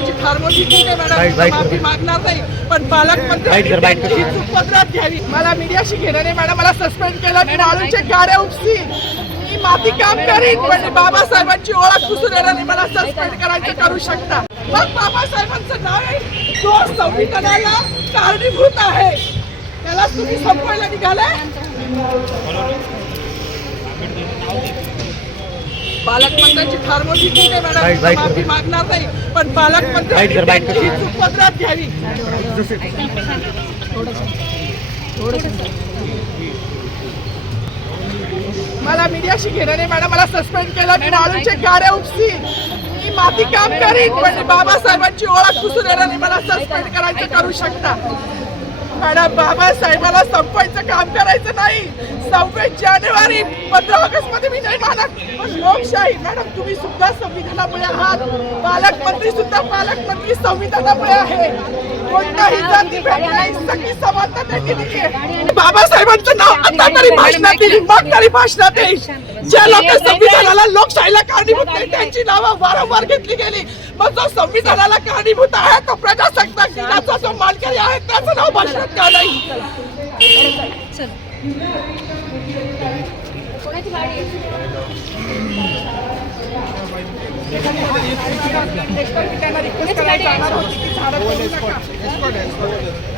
पालकमंत्र्यांची फार मोठी चूक आहे मॅडम, माफी मागणार नाही, पण पालकमंत्र्यांची सुपत्रात घ्यावी. मला मीडियाशी घेणं नाही मॅडम, मला सस्पेंड केलं, मी वाळूच्या गाड्या उपसीन, मी माती काम करीन, पण बाबासाहेबांची ओळख पुसून येणार नाही. मला सस्पेंड करायचं करू शकता. मग बाबासाहेबांचं नाव आहे जो संविधानाला कारणीभूत आहे, त्याला तुम्ही संपवायला निघालाय. पालकमंत्र्यांची फार मोठी चूक आहे मॅडम, माफी मागणार नाही, पण पालकमंत्र्यांची सुपत्रात घ्यावी. मला मीडियाशी घेणं नाही मॅडम, मला सस्पेंड केलं, मी वाळूच्या गाड्या उपसीन, मी माती काम करीन, पण बाबासाहेबांची ओळख पुसून येणार नाही. मला सस्पेंड करायचं करू शकता. मॅडम, बाबासाहेबाला संपवायचं काम करायचं नाही. 26 जानेवारी 15 ऑगस्ट मध्ये मी नाही मानत, पण लोकशाही मॅडम, तुम्ही सुद्धा संविधानामुळे आहात, पालकमंत्री सुद्धा पालकमंत्री संविधानामुळे आहे. कोणताही जातीभेद नाही, सगळी समानता त्यांनी दिली आहे. बाबासाहेबांचं नाव आता तरी भाषणात येईल, मग तरी भाषणात येईल. ज्या लोक संविधानाला लोकशाहीला कारणीभूत नाही त्यांची नावं वारंवार घेतली गेली, मग जो संविधानाला कारणीभूत आहे तो प्रजासत्ताक दिनाचा जो मानकरी आहे त्याचं नाव भाषणात का नाही. त्यांना रिक्वेस्ट करायला जाणार होती की झाडं तोडू नका.